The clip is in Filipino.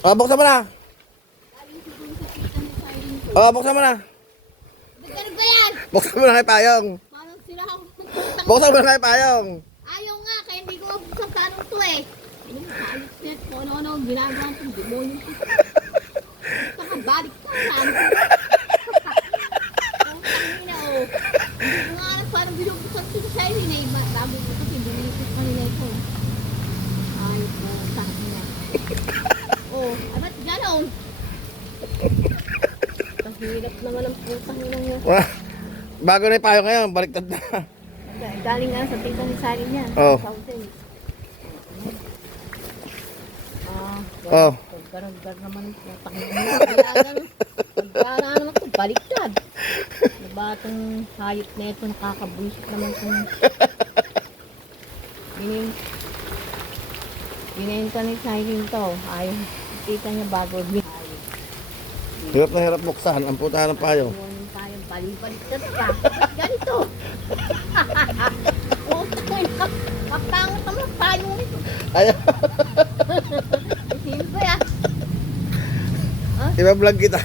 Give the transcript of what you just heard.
Oh, buksan mo na. Oh, buksan mo na. Nagkaroon ba yan? Buksan mo na kay Payong. Parang sila ako. Buksan mo na kay Payong. Ayaw nga, kaya hindi ko mabuksan tanong to eh. Ano mo, kalit net ko, ano-ano, ginagawa kong demonyo. Nakabalik ka lang. Ang tangina oh. Hindi ko nga alam, parang binubuksan ko sa iyo eh. Bago ko kasi binibuksan ko nila ito. Ay, po, tangina. Oh, abat gano'n. Kahirap naman ang putang nila niya. Bago na yung Payong ngayon, baliktad na. Galing nga sa tita ni Sally niya. Oh. Southern. Oh. Pagkaragdag naman ang putang nila. Pagkara naman ito, baliktad. Diba itong hayop na ito, nakakabuisit naman itong binenta ni Sally ito. Ayaw, tita niya bago din. Hirap na hirap buksan, ang putahan ng Payong. Ayaw tayong baliktad ka. Ganito. Putang ina. Mapangat naman tayo nito. Ayaw. Sino ba yan? Iba-vlog kita.